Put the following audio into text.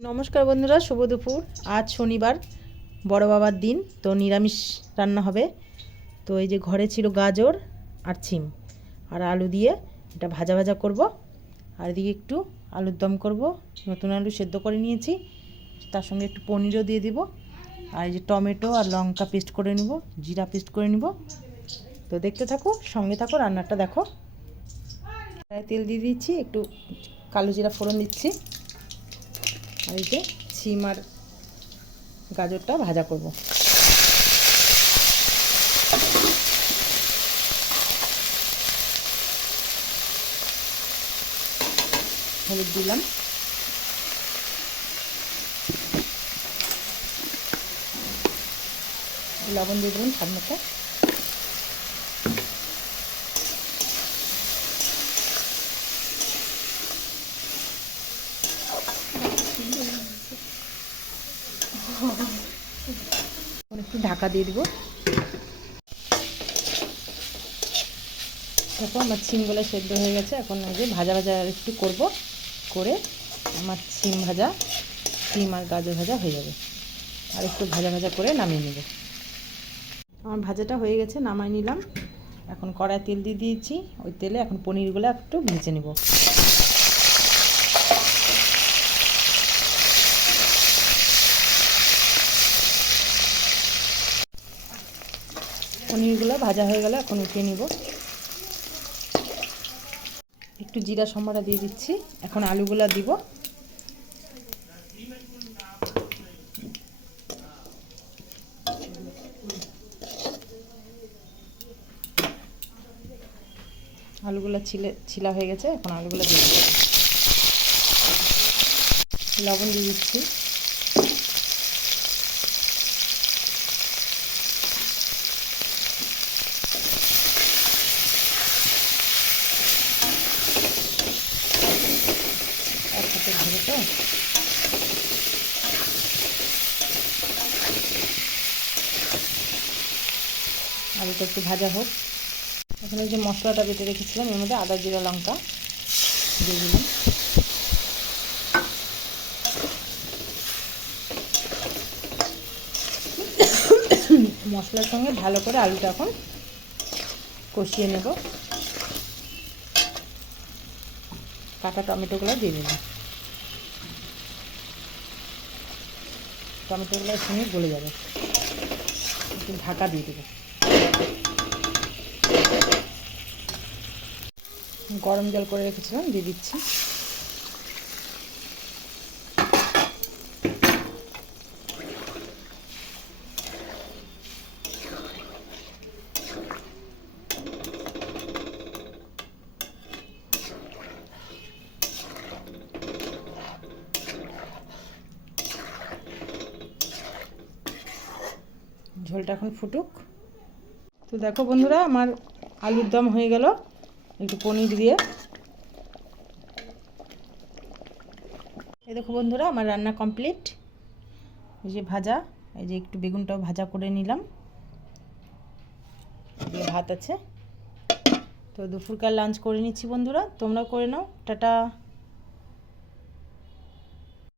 নমস্কার বন্ধুরা, শুভ দুপুর। আজ শনিবার, বড় বাবার দিন, তো নিরামিষ রান্না হবে। তো এই যে ঘরে ছিল গাজর আর সিম আর আলু দিয়ে এটা ভাজা ভাজা করব, আর এদিকে একটু আলুর দম করব। নতুন আলু সেদ্ধ করে নিয়েছি, তার সঙ্গে একটু পনিরও দিয়ে দিব। আর এই যে টমেটো আর লঙ্কা পেস্ট করে নিব, জিরা পেস্ট করে নিব। তো দেখতে থাকো, সঙ্গে থাকো, রান্নাটা দেখো। তেল দিয়ে দিচ্ছি, একটু কালো জিরা ফোড়ন দিচ্ছি, আর এই যে সিম আর গাজরটা ভাজা করব। হলুদ দিলাম, লবণ দিয়ে দিলাম স্বাদ মতো। একটু ঢাকা দিয়ে দিব। দেখো আমার সিমগুলো সেদ্ধ হয়ে গেছে। এখন এই যে ভাজা ভাজা একটু করব, করে আমার সিম আর গাজর ভাজা হয়ে যাবে। আর একটু ভাজা ভাজা করে নামিয়ে নেব। আমার ভাজাটা হয়ে গেছে, নামাই নিলাম। এখন কড়াই তেল দিয়ে দিয়েছি, ওই তেলে এখন পনিরগুলো একটু ভেজে নেব। পনিরগুলো ভাজা হয়ে গেলে এখন উঠিয়ে নিব। একটু জিরা সম্বারা দিয়ে দিচ্ছি। এখন আলুগুলো দিব। আলুগুলো ছিলা হয়ে গেছে, এখন আলুগুলো দিয়ে দিচ্ছি। লবণ দিয়ে দিচ্ছি। একসাথে ধরে তো আলুটা একটু ভাজা হোক। এখন এই যে মশলাটা বেটে রেখেছিলাম, এর মধ্যে আদা জিরা লঙ্কা দিয়ে দিলাম। মশলার সঙ্গে ভালো করে আলুটা এখন কষিয়ে নেব। কাটা টমেটোগুলো দিয়ে দিলাম। টমেটোগুলো সঙ্গে গলে যাবে, একটু ঢাকা দিয়ে দেবো। গরম জল করে রেখেছিলাম, দিয়ে দিচ্ছি। ঝোলটা এখন ফুটুক। তো দেখো বন্ধুরা, আমার আলুর দম হয়ে গেল একটু পনির দিয়ে। এই দেখো বন্ধুরা, আমার রান্না কমপ্লিট। এই যে ভাজা, এই যে একটু বেগুনটাও ভাজা করে নিলাম, ভাত আছে। তো দুপুরকার লাঞ্চ করে নিচ্ছি বন্ধুরা, তোমরা করে নাও। টাটা।